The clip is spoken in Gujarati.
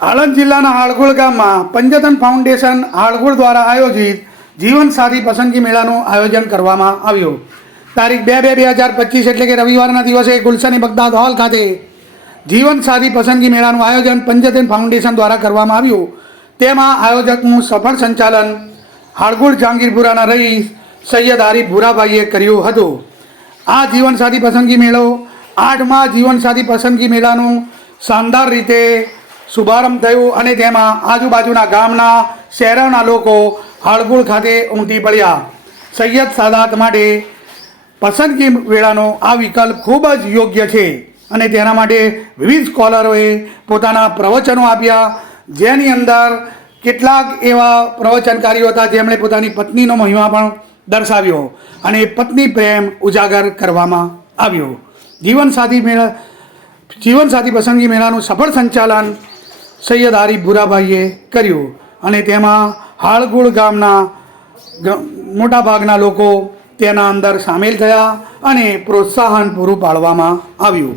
આણંદ જિલ્લાના હાળગોળ ગામમાં પંચતન ફાઉન્ડેશન હાળગોળ દ્વારા આયોજિત જીવનસાથી પસંદગી મેળાનું આયોજન કરવામાં આવ્યું. તારીખ 2/2/2025 એટલે કે રવિવારના દિવસે ગુલશન બગદાદ હોલ ખાતે જીવનસાથી પસંદગી મેળાનું આયોજન પંચતન ફાઉન્ડેશન દ્વારા કરવામાં આવ્યું. તેમાં આયોજકનું સફળ સંચાલન હાળગોળ જહાંગીરપુરાના રહીશ સૈયદ આરીફ ભૂરાભાઈએ કર્યું હતું. આ જીવનસાથી પસંદગી મેળો 8મા જીવનસાથી પસંદગી મેળાનું શાનદાર રીતે શુભારંભ થયું અને તેમાં આજુબાજુના ગામના શહેરોના લોકો હાળગોળ ખાતે ઉમટી પડ્યા. સૈયદ સાદાત માટે પસંદગી મેળાનો આ વિકલ્પ ખૂબ જ યોગ્ય છે અને તેના માટે વિવિધ સ્કોલરોએ પોતાના પ્રવચનો આપ્યા, જેની અંદર કેટલાક એવા પ્રવચનકારીઓ હતા જેમણે પોતાની પત્નીનો મહિમા પણ દર્શાવ્યો અને પત્ની પ્રેમ ઉજાગર કરવામાં આવ્યો. જીવનસાથી પસંદગી મેળાનું સફળ સંચાલન સૈયદ આરીફ ભૂરાભાઈએ કર્યું અને તેમાં હાળગોળ ગામના મોટાભાગના લોકો તેના અંદર સામેલ થયા અને પ્રોત્સાહન પૂરું પાડવામાં આવ્યું.